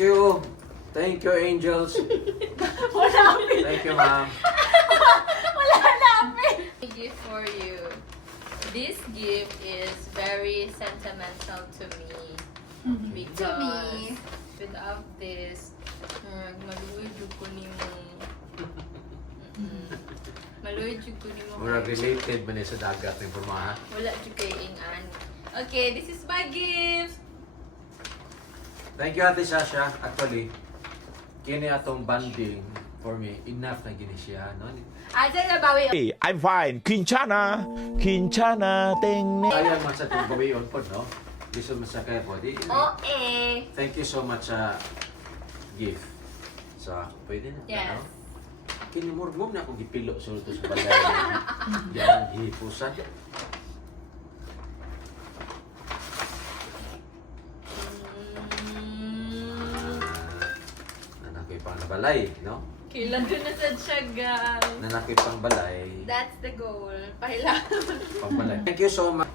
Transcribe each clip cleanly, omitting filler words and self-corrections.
you. Thank you, angels. Wala apil. Thank you, ma'am. Wala na apil. Gift for you. This gift is very sentimental to me because without this, maluwid ko ni mo. Maluwid ko ni mo. Murag related man sa dagat ng pormahan. Wala jud kay ingan. Okay, this is my gift. Thank you, Ate Sasha. Actually, kini atong banding for me, enough na gini siya. No? Aja na bawi. Hey, I'm fine. Quinchana, ting. Ayaw man sa itong gawayon po, no? Gusto mo sa kaya po. Oh, eh. Thank you so much sa gift. So, pwede na. Yes. No? Kinimurmum na ako gipilo sa ito sa balay. Yan, hipusan. Nanakoy pang balay, no? Kailan ko na sa tiyagal. Nanakoy pang balay. That's the goal. Pahila. Pang balay. Thank you so much.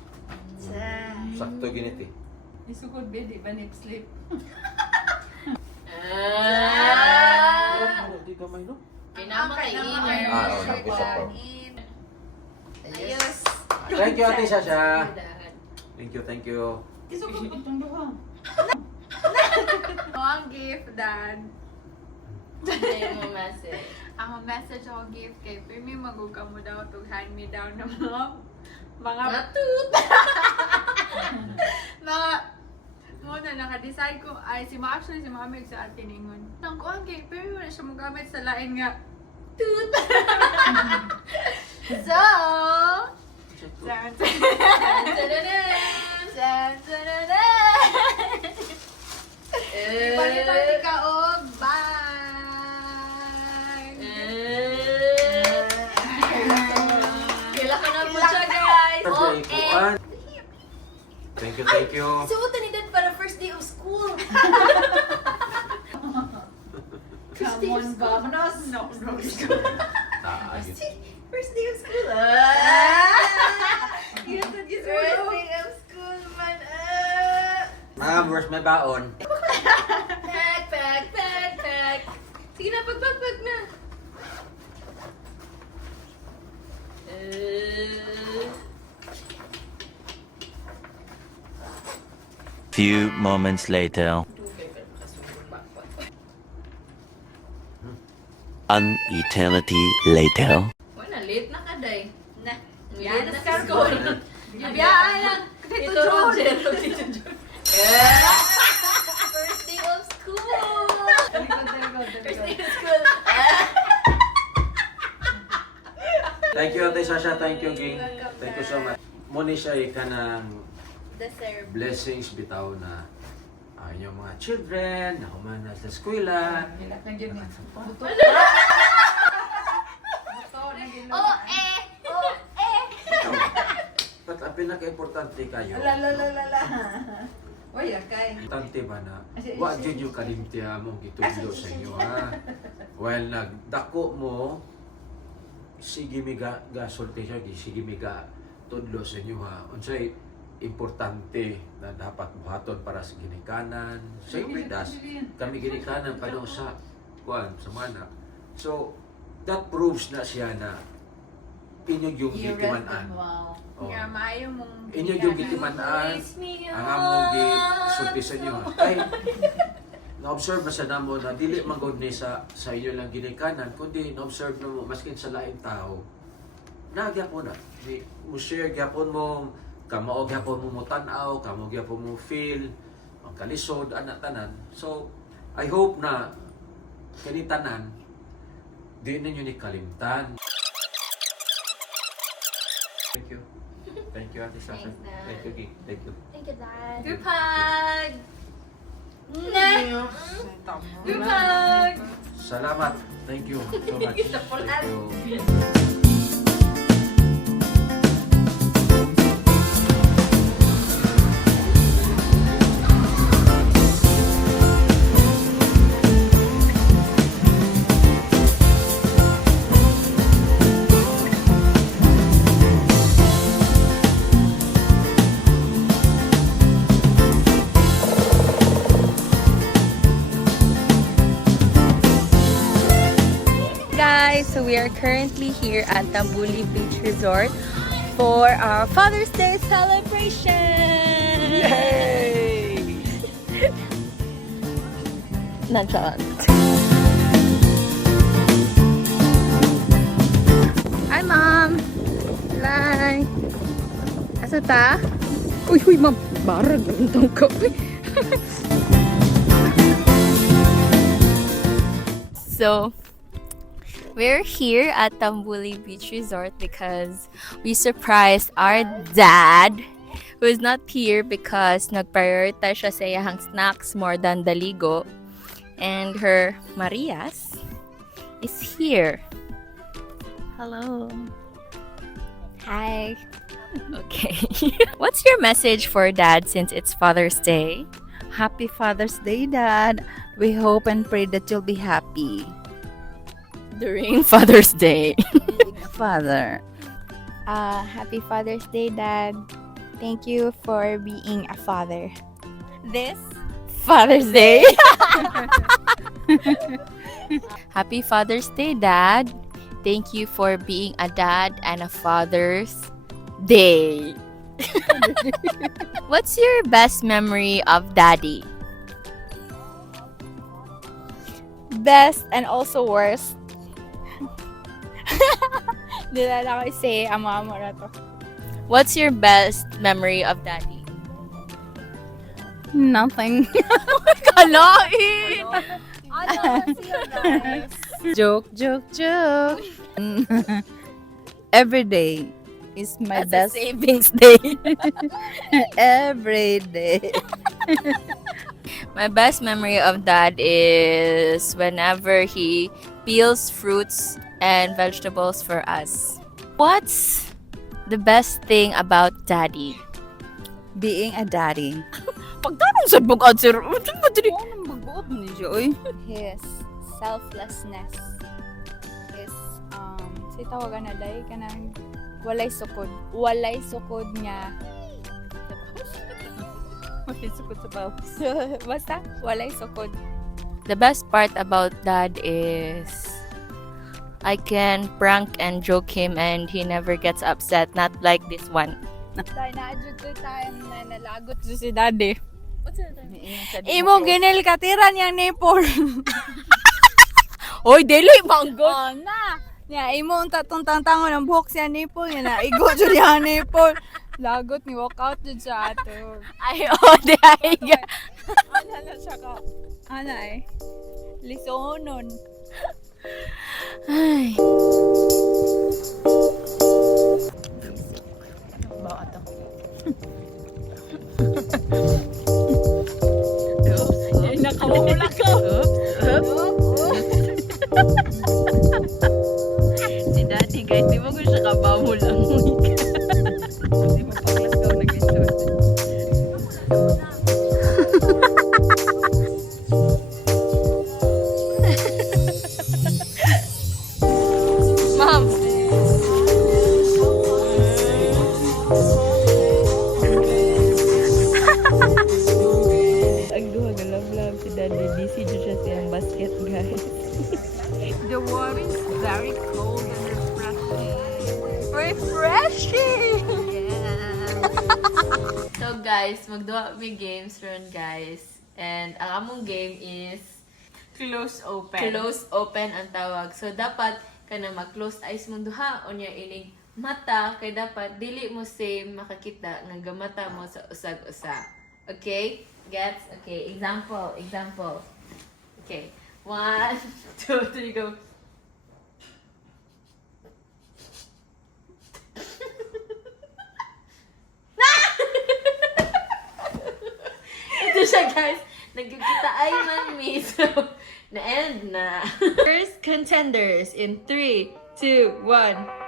Sakto giniti. Isugod ba, di ba next sleep? Di ka may no? Kinamakay inner. Oo, nag-usap po. Ayos. Thank you, Ate Sasha. Thank you. Isugod ko itong duha. Ang gift, Dad. Ano mo message? Ang message ako gift kay Pimi, maguga mo daw itong hand-me-down ng mga Natut! mga muna naka-decide ko ay si actually si Mami sa atin ingon. Nang kuan kay Pimi wala siya magamit sa lain nga tut. So, san Palitan ni ka og bag. Kailan ka na po siya, guys? Okay. Thank you. Suotan ni Dad para first day of school. Come on, vámonos. No. Tayo. First day of school. First day of school, man. Ma'am, where's my baon? Pack. Sige na, pag na. Few moments later. An eternity later. Wala, late na ka, day. Yan, Late na sa sa school. Biyaan lang. Ito, Tito John. Roger. First day of school. First day of school. Thank you, Ate Sasha. Thank you, Ging. Thank you so much. Muna siya kanang Deserve. blessings bitaw na inyong mga children na humana sa eskwela. Hilak na dyan eh. Buto. Oh, eh. But ang pinaka-importante kayo, Lala. Uy, lakay. importante ba na wa dyan yung kalimtiya mong gitudlo sa inyo, ha? While nagdako mo, sige miga gasulti siya, sige miga tudlo sa inyo, ha? Unsay importante na dapat buhaton para sa ginikanan. Sa iyo, das, kami ginikanan pa daw sa mana. So, that proves na siya na inyong yung gitimanan. Wow. Oh. Nga maayo mong Inyong yung gitimanan, ang among gisulti sa inyo. Ay, na-observe na sa namo na dili man gud ni sa inyo lang ginikanan, kundi na-observe na mo maskin sa laing tao. Nagyapon na. Mo share gyapon mo, kamao gyapon mo tan-aw, kamo gyapon mo feel, ang kalisod ana tanan. So, I hope na kani tanan di ninyo ni kalimtan. Thank you. Thank you, Ate Sasha. Thanks, Dad. Thank you, Ging. Thank you. Thank you, Dad. Good pag. Good pag. Salamat. Thank you so much. Thank you. we are currently here at Tambuli Beach Resort for our Father's Day celebration. Yay! Nonchalant. Hi, Mom. Hi. Asa ta? Uy, huy, Mom. Barag ang tongko. So, we're here at Tambuli Beach Resort because we surprised our dad, who is not here because nag-prioritize siya sa iyang snacks more than the ligo. And her Marias is here. Hello. Hi. Okay. What's your message for Dad since it's Father's Day? Happy Father's Day, Dad. We hope and pray that you'll be happy. During Father's Day. Father. Happy Father's Day, Dad. Thank you for being a father. This Father's Day. Happy Father's Day, Dad. Thank you for being a dad and a Father's Day. What's your best memory of Daddy? Best and also worst. Dilala ko say, amo-amo na to. What's your best memory of Daddy? Nothing. Kalain! Joke, joke, joke. Every day is my That's best. a savings day. Every day. My best memory of Dad is whenever he peels fruits and vegetables for us. What's the best thing about Daddy? Being a daddy. Pagtanong sa bukod, sir. His selflessness. His, say tawagan na day ka ng walay sukod. Walay sukod nga. Walay sukod sa bawas. Basta, walay sukod. The best part about Dad is I can prank and joke him and he never gets upset. Not like this one. Dahil na-adjust ko time na nalagot si Daddy. What's that? Imo ginil katiran yung nipple. Oy, dili manggo. Oh, na. Nya imo ang tatong tantangon ng buhok siya nipple niya na igo jud yung nipple. Lagot ni walk out jud sa ato. Ay, oh, di ay. Ana na siya ka. Ana eh. Lisonon. Ay. Nakawala ka. Si Daddy guys, di ba ko siya kabawol ang Hindi mo paklas ka o nag-enjoy. Mom. Ang duha ga love si Daddy. Busy dyan siya siyang basket, guys. The water is very cold and refreshing. Refreshing! Yeah. So guys, magduwa may games ron guys. And ang among game is Close open. close open ang tawag. So dapat kana mag-close eyes mong duha o niya inig mata kay dapat dili mo same makakita nga gamata mo sa usag-usa. Okay? Gets? Okay, example. Okay. 1, 2, 3, go. Ito siya guys. Nagkikita ay man me. So, na-end na. First contenders in 3, 2, 1.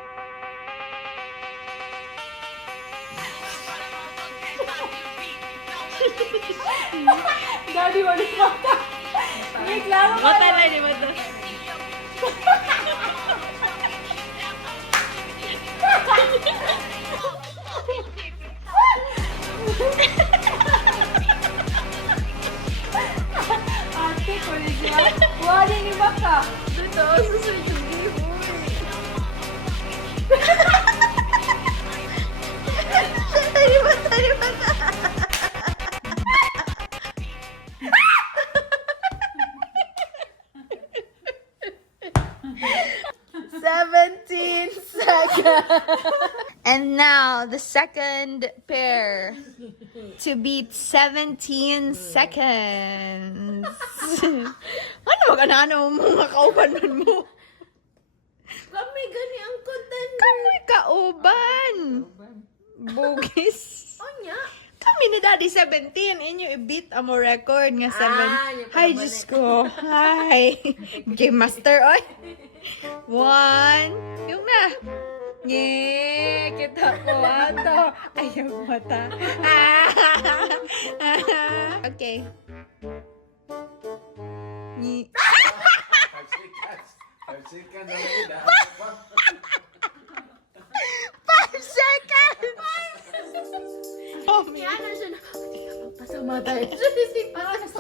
Daddy, wala mata. Hindi, klaro ka. Mata lang ni mata. Ate ko rin siya. Wala ni baka. Dito, susunod yung giveaway. And now the second pair to beat 17 seconds. Ano ba kanano mo mga kauban mo? Kami gani ang content. Kamoy kauban. Bugis. Onya. Kami ni Daddy 17. Inyo i-beat ang mo record nga 7. yung Hi, Diyos ko. Hi. Game Master, oy. 1. Yung na. Yeah, kita ko ato. Ayaw mata. Okay. Ni. 5 seconds. 5 seconds na yun. 5 seconds! Oh, Kaya na siya na. Pasama tayo. Siya para sa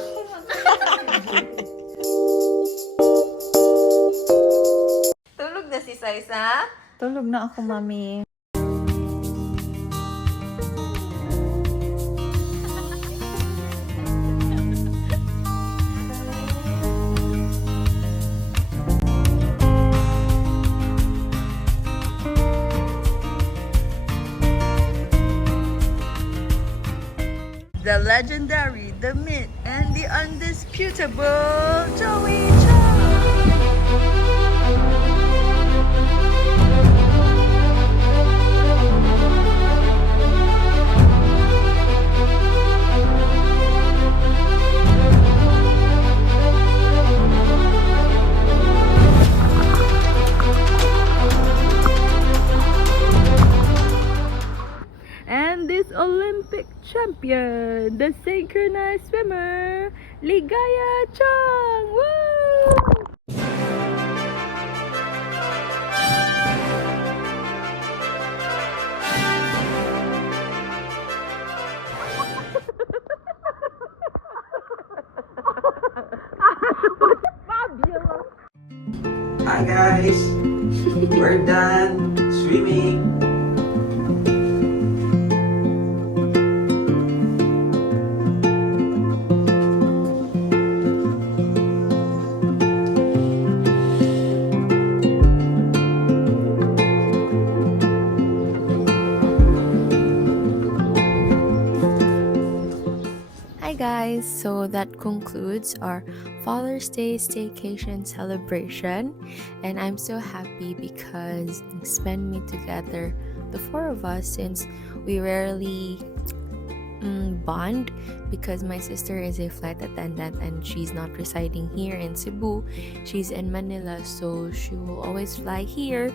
tulog na si Saisa? Tulog na ako, mami. The legendary, the myth, and the undisputable Joey Chang! And this Olympic champion, the synchronized swimmer, Ligaya Chang! Woo! Hi guys! We're done swimming. Hi guys, so that concludes our Father's Day staycation celebration, and I'm so happy because we spend me together, the four of us, since we rarely bond because my sister is a flight attendant and she's not residing here in Cebu. She's in Manila, so she will always fly here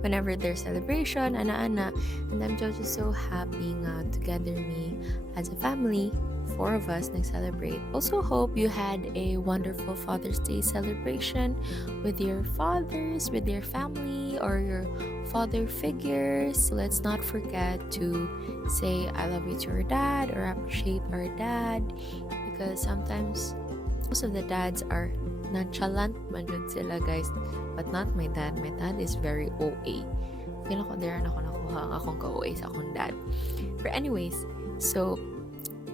whenever there's celebration, ana-ana, and I'm just so happy nga together me as a family. Four of us nag-celebrate. Also hope you had a wonderful Father's Day celebration with your fathers, with your family, or your father figures. Let's not forget to say I love you to our dad or appreciate our dad, because sometimes most of the dads are nonchalant man jud sila, guys, but not my dad. My dad is very OA. Feel ko there ako nakuha ang akong ka-OA sa akong dad. But anyways, so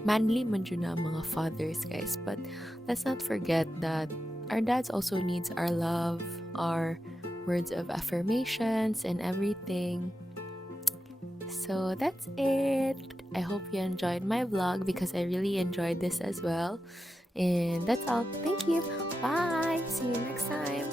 manly man dyan na mga fathers, guys, but let's not forget that our dads also needs our love, our words of affirmations and everything. So that's it. I hope you enjoyed my vlog because I really enjoyed this as well, and that's all. Thank you. Bye. See you next time.